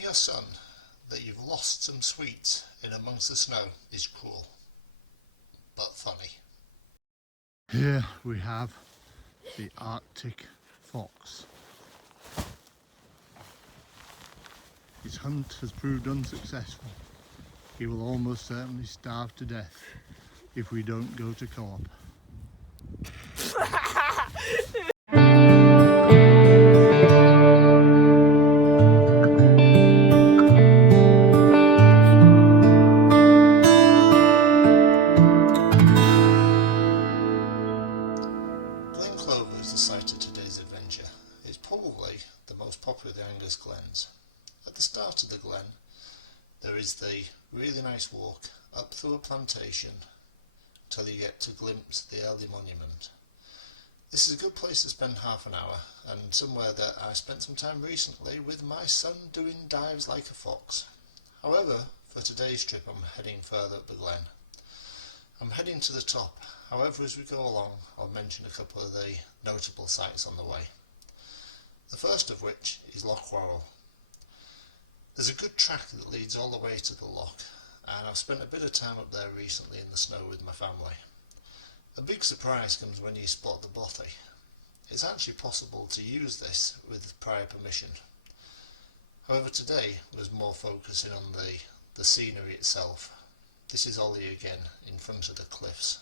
your son that you've lost some sweets in amongst the snow is cruel, but funny. Here we have the Arctic fox. His hunt has proved unsuccessful. He will almost certainly starve to death if we don't go to co-op. Glen Clova is the site of today's adventure. It's probably the most popular of the Angus Glens. At the start of the glen there is the really nice walk up through a plantation till you get to glimpse the early monument. This is a good place to spend half an hour, and somewhere that I spent some time recently with my son doing dives like a fox. However, for today's trip I'm heading further up the glen. I'm heading to the top. However, as we go along I'll mention a couple of the notable sights on the way. The first of which is Loch Warrell. There's a good track that leads all the way to the loch, and I've spent a bit of time up there recently in the snow with my family. A big surprise comes when you spot the bothy. It's actually possible to use this with prior permission. However, today was more focusing on the scenery itself. This is Ollie again in front of the cliffs.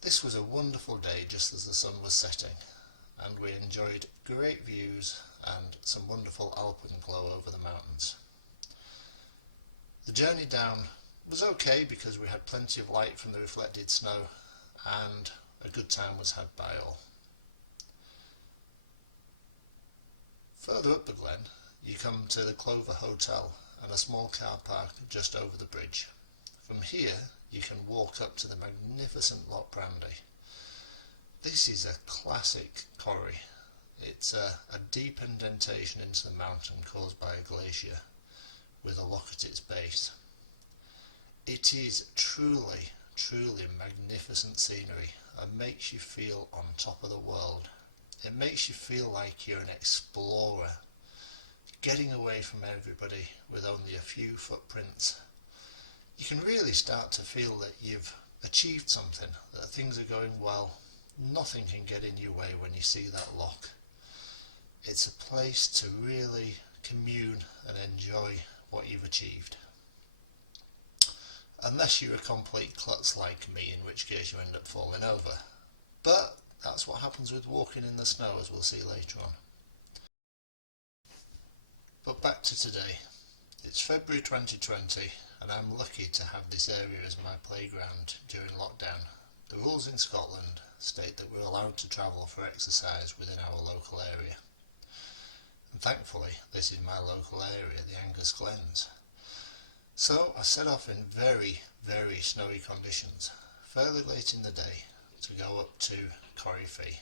This was a wonderful day just as the sun was setting, and we enjoyed great views and some wonderful alpenglow over the mountains. The journey down was okay because we had plenty of light from the reflected snow, and a good time was had by all. Further up the glen you come to the Clover Hotel and a small car park just over the bridge. From here you can walk up to the magnificent Loch Brandy. This is a classic corrie. It's a deep indentation into the mountain caused by a glacier with a loch at its base. It is truly magnificent scenery and makes you feel on top of the world. It makes you feel like you're an explorer, getting away from everybody with only a few footprints. You can really start to feel that you've achieved something, that things are going well. Nothing can get in your way when you see that loch. It's a place to really commune and enjoy what you've achieved. Unless you're a complete klutz like me, in which case you end up falling over. But that's what happens with walking in the snow, as we'll see later on. But back to today. It's February 2020 and I'm lucky to have this area as my playground during lockdown. The rules in Scotland state that we're allowed to travel for exercise within our local area. And thankfully this is my local area, the Angus Glens. So I set off in very snowy conditions, fairly late in the day, to go up to Corrie Fee.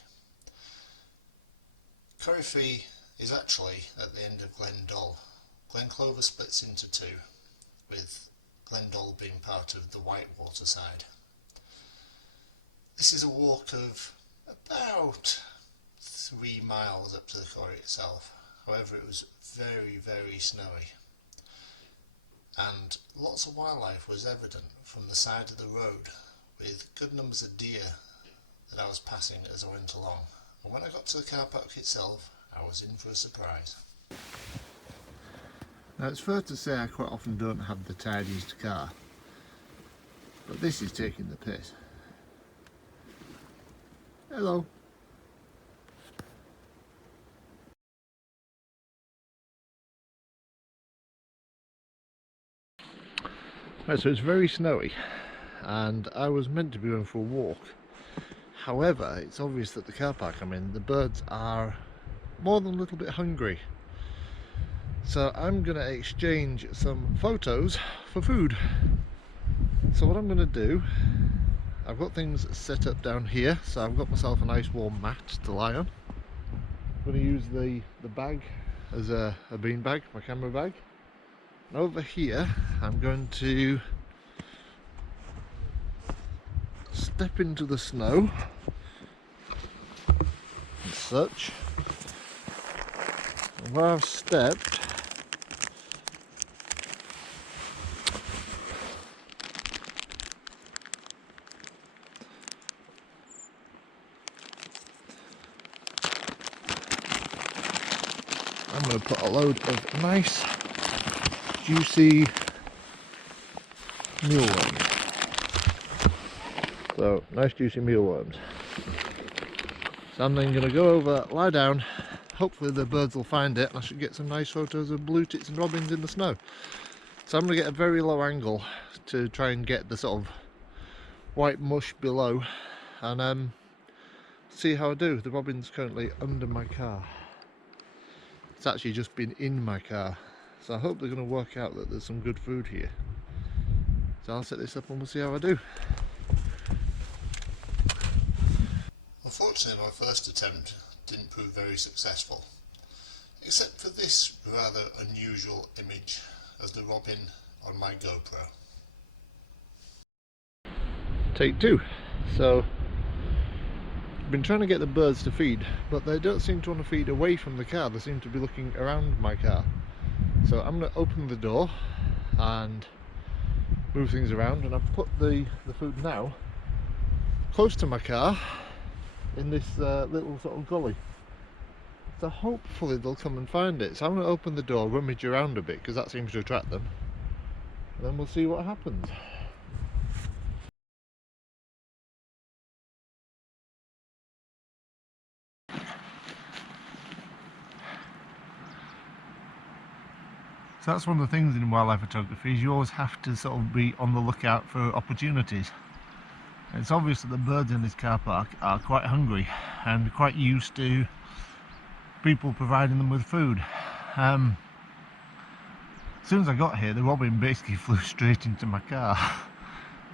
Corrie Fee is actually at the end of Glen Doll. Glen Clova splits into two, with Glen Doll being part of the Whitewater side. This is a walk of about 3 miles up to the corrie itself. However, it was very snowy, and lots of wildlife was evident from the side of the road, with good numbers of deer that I was passing as I went along. And when I got to the car park itself, I was in for a surprise. Now it's fair to say I quite often don't have the tidiest car, but this is taking the piss. Hello. Right, so it's very snowy and I was meant to be going for a walk. However, it's obvious that the car park I'm in, the birds are more than a little bit hungry. So I'm going to exchange some photos for food. So what I'm going to do, I've got things set up down here, so I've got myself a nice warm mat to lie on. I'm going to use the bag as a bean bag, my camera bag. And over here I'm going to step into the snow and such. And where I've stepped, I'm going to put a load of nice, juicy mealworms. So, nice juicy mealworms. So I'm then going to go over, lie down, hopefully the birds will find it, and I should get some nice photos of blue tits and robins in the snow. So I'm going to get a very low angle to try and get the sort of white mush below, and see how I do. The robin's currently under my car. It's actually just been in my car, so I hope they're going to work out that there's some good food here. So I'll set this up and we'll see how I do. Unfortunately, my first attempt didn't prove very successful, except for this rather unusual image of the robin on my GoPro. Take two. So I've been trying to get the birds to feed, but they don't seem to want to feed away from the car. They seem to be looking around my car. So I'm going to open the door and move things around, and I've put the food now close to my car in this little sort of gully. So hopefully they'll come and find it. So I'm going to open the door, rummage around a bit, because that seems to attract them, and then we'll see what happens. So that's one of the things in wildlife photography, is you always have to sort of be on the lookout for opportunities. And it's obvious that the birds in this car park are quite hungry and quite used to people providing them with food. As soon as I got here, the robin basically flew straight into my car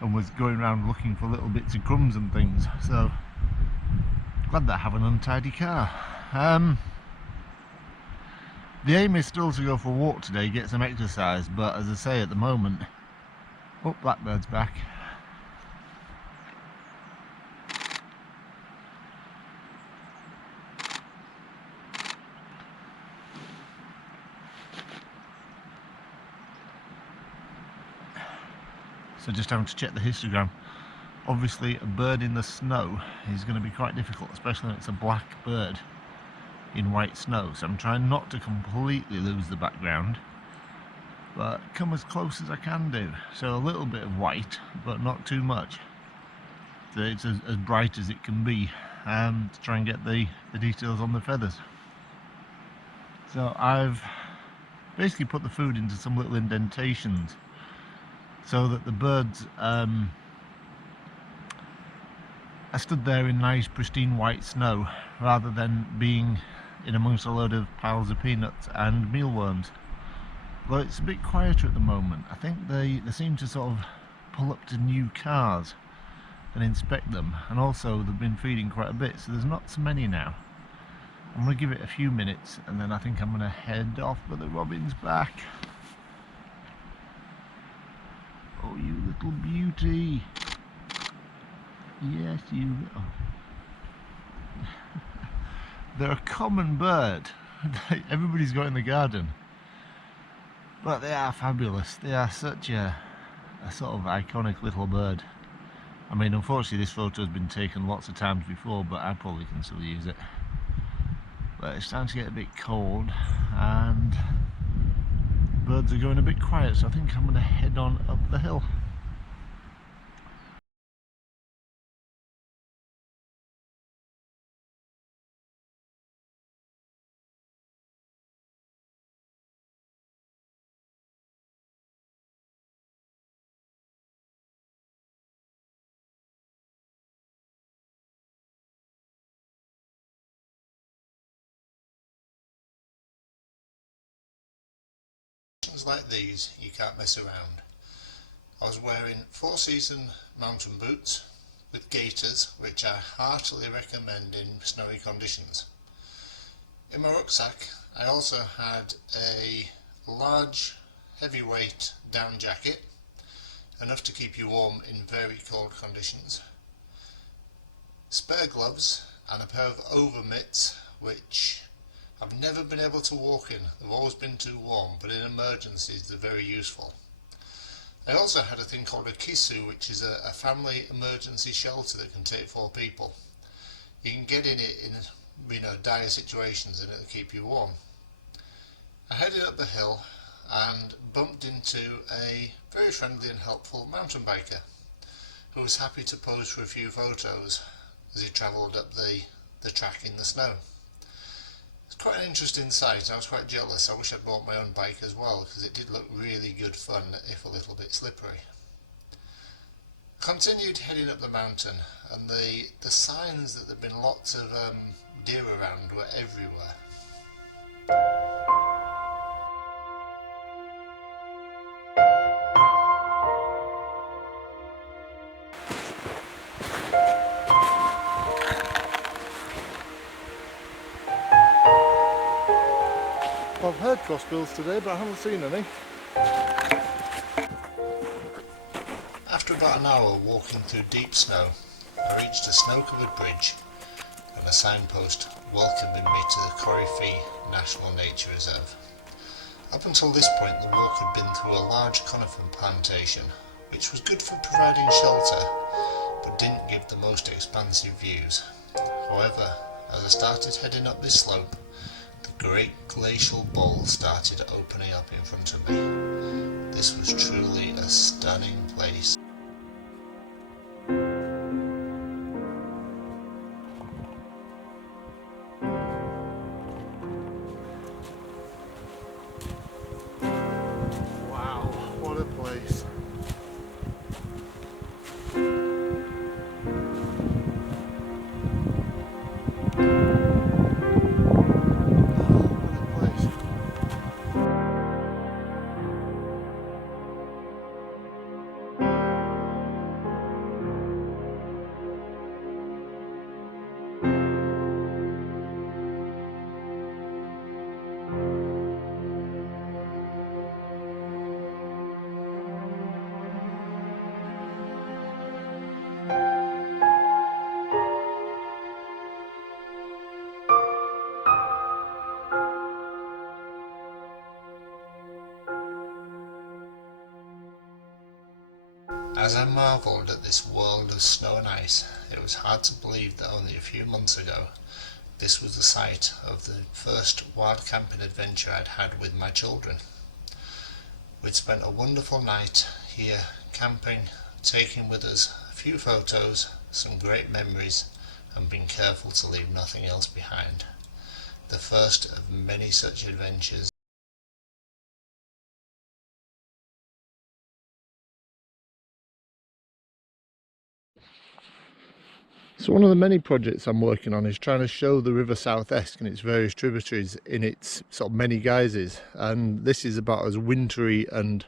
and was going around looking for little bits of crumbs and things. So glad that I have an untidy car. The aim is still to go for a walk today, get some exercise, but as I say, at the moment, oh, blackbird's back. So just having to check the histogram. Obviously a bird in the snow is going to be quite difficult, especially when it's a black bird in white snow. So I'm trying not to completely lose the background, but come as close as I can do. So a little bit of white, but not too much. So it's as bright as it can be, to try and get the details on the feathers. So I've basically put the food into some little indentations so that the birds are stood there in nice pristine white snow rather than being in amongst a load of piles of peanuts and mealworms. Though it's a bit quieter at the moment. I think they seem to sort of pull up to new cars and inspect them, and also they've been feeding quite a bit, so there's not so many now. I'm going to give it a few minutes and then I think I'm going to head off, but the robin's back. Oh, you little beauty. Yes, you. Oh. They're a common bird. Everybody's got in the garden. But they are fabulous. They are such a sort of iconic little bird. I mean, unfortunately this photo has been taken lots of times before, but I probably can still use it. But it's starting to get a bit cold and birds are going a bit quiet, so I think I'm going to head on up the hill. Things like these you can't mess around. I was wearing 4-season mountain boots with gaiters, which I heartily recommend in snowy conditions. In my rucksack I also had a large heavyweight down jacket, enough to keep you warm in very cold conditions, spare gloves and a pair of over mitts which I've never been able to walk in. They've always been too warm, but in emergencies they're very useful. I also had a thing called a kisu, which is a family emergency shelter that can take 4 people. You can get in it in dire situations and it'll keep you warm. up the hill and bumped into a very friendly and helpful mountain biker who was happy to pose for a few photos as he travelled up the track in the snow. It's quite an interesting sight. I was quite jealous. I wish I'd bought my own bike as well, because it did look really good fun, if a little bit slippery. I continued heading up the mountain, and the signs that there'd been lots of deer around were everywhere. I've heard crossbills today, but I haven't seen any. After about an hour walking through deep snow, I reached a snow-covered bridge and a signpost welcoming me to the Corrie Fee National Nature Reserve. Up until this point, the walk had been through a large conifer plantation, which was good for providing shelter, but didn't give the most expansive views. However, as I started heading up this slope, the great glacial bowl started opening up in front of me. This was truly a stunning place. Wow, what a place. As I marvelled at this world of snow and ice, it was hard to believe that only a few months ago this was the site of the first wild camping adventure I'd had with my children. We'd spent a wonderful night here camping, taking with us a few photos, some great memories, and being careful to leave nothing else behind. The first of many such adventures. So one of the many projects I'm working on is trying to show the River South Esk and its various tributaries in its sort of many guises, and this is about as wintry and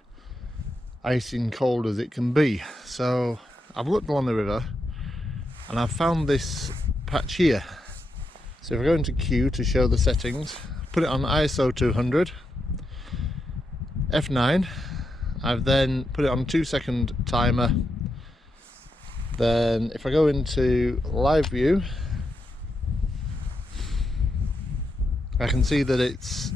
icy and cold as it can be. So I've looked along the river and I've found this patch here. So if I go into Q to show the settings, put it on ISO 200, F9, I've then put it on 2-second timer. Then if I go into live view, I can see that it's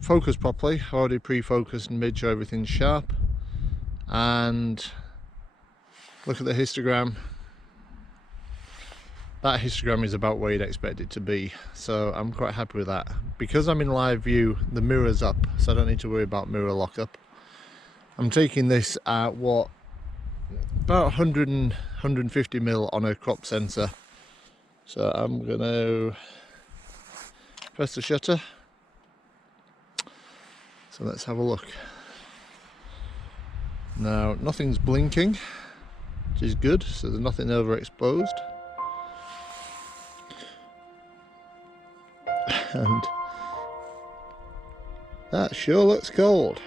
focused properly. I've already pre-focused and made sure everything's sharp. And look at the histogram. That histogram is about where you'd expect it to be, so I'm quite happy with that. Because I'm in live view, the mirror's up, so I don't need to worry about mirror lockup. I'm taking this at what, about 100 and 150 mil on a crop sensor. So I'm going to press the shutter. So let's have a look. Now nothing's blinking, which is good, so there's nothing overexposed. And that sure looks cold.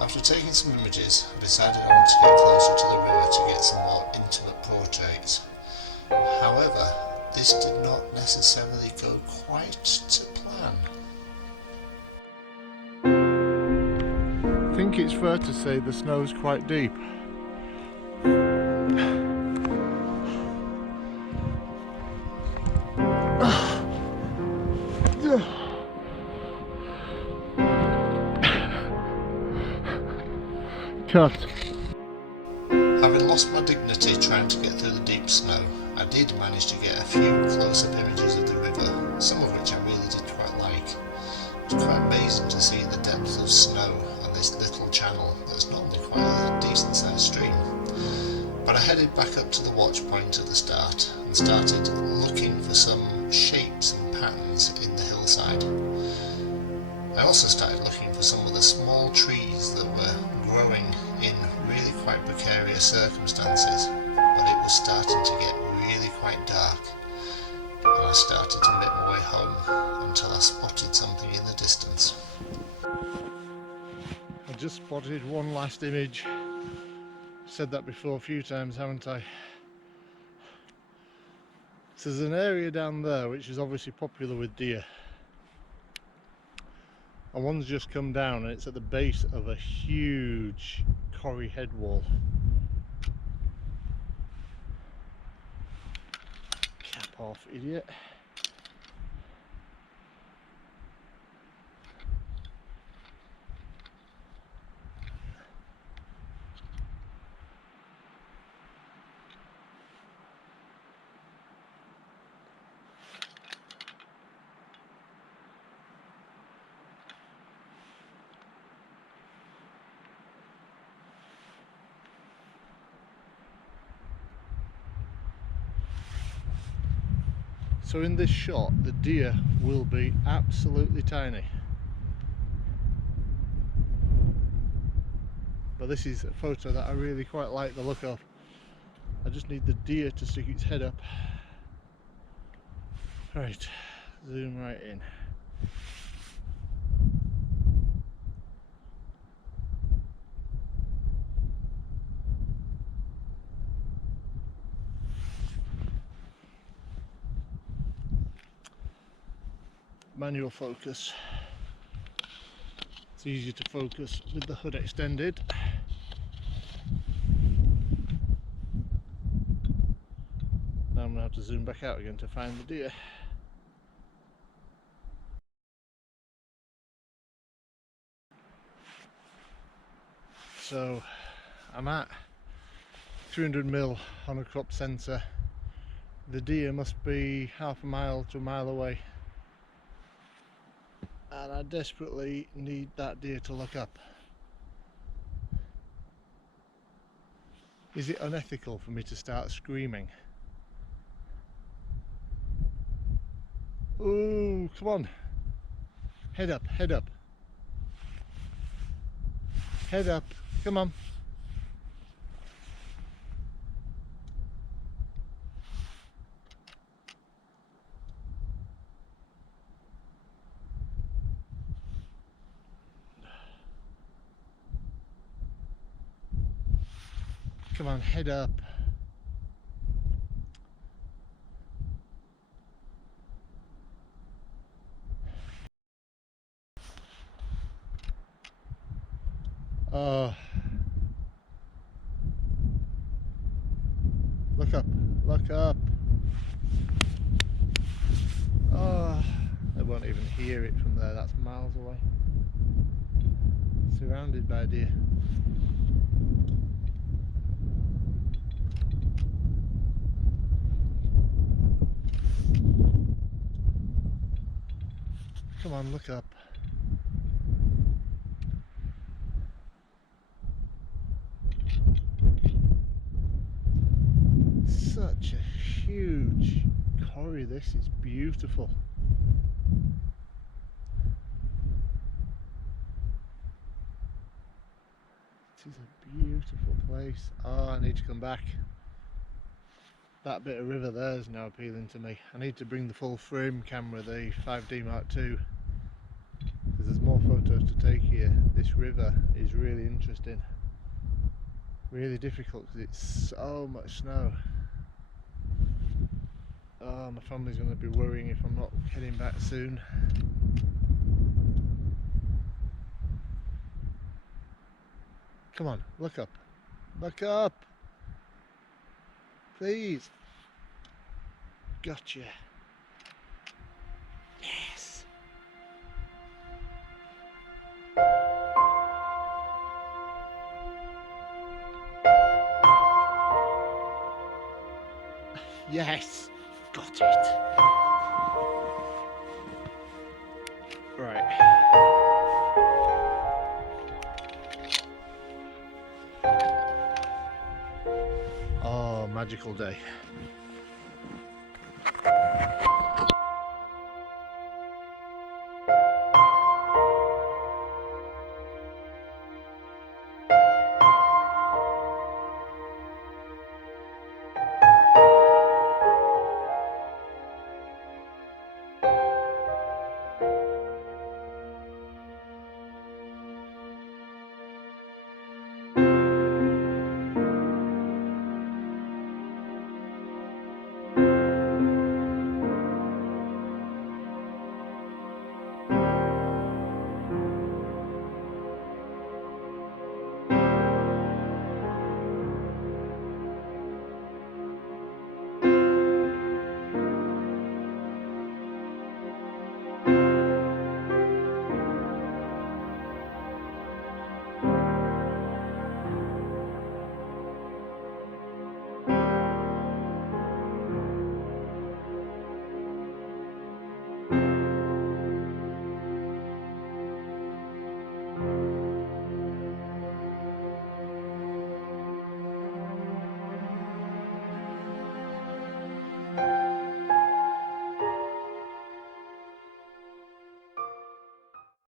After taking some images, I decided I wanted to get closer to the river to get some more intimate portraits. However, this did not necessarily go quite to plan. I think it's fair to say the snow's quite deep. cut. Having lost my dignity trying to get through the deep snow, I did manage to get a few close-up images of the river, some of which I really did quite like. It was quite amazing to see the depth of snow on this little channel that's normally quite a decent sized stream. But I headed back up to the watch point at the start and started looking for some shapes and patterns in the hillside. I also started looking for some of the small trees that were growing in really quite precarious circumstances, but it was starting to get really quite dark, and I started to make my way home until I spotted something in the distance. I just spotted one last image. Said that before a few times, haven't I? So there's an area down there which is obviously popular with deer, and one's just come down and it's at the base of a huge Corrie head wall. Cap off, idiot. So in this shot, the deer will be absolutely tiny. But this is a photo that I really quite like the look of. I just need the deer to stick its head up. Right, zoom right in. Manual focus. It's easier to focus with the hood extended. Now I'm going to have to zoom back out again to find the deer. So I'm at 300mm on a crop sensor. The deer must be half a mile to a mile away, and I desperately need that deer to look up. Is it unethical for me to start screaming? Ooh, come on. Head up, head up. Head up, come on. Come on, head up. Oh. Look up, look up. Oh, I won't even hear it from there, that's miles away. Surrounded by deer. Come on, look up. Such a huge corrie, this is beautiful. It is a beautiful place. Oh, I need to come back. That bit of river there is now appealing to me. I need to bring the full frame camera, the 5D Mark II, because there's more photos to take here. This river is really interesting. Really difficult because it's so much snow. Oh, my family's going to be worrying if I'm not heading back soon. Come on, look up. Look up! Please! Gotcha! Yes! Yes, got it. Right. Oh, magical day.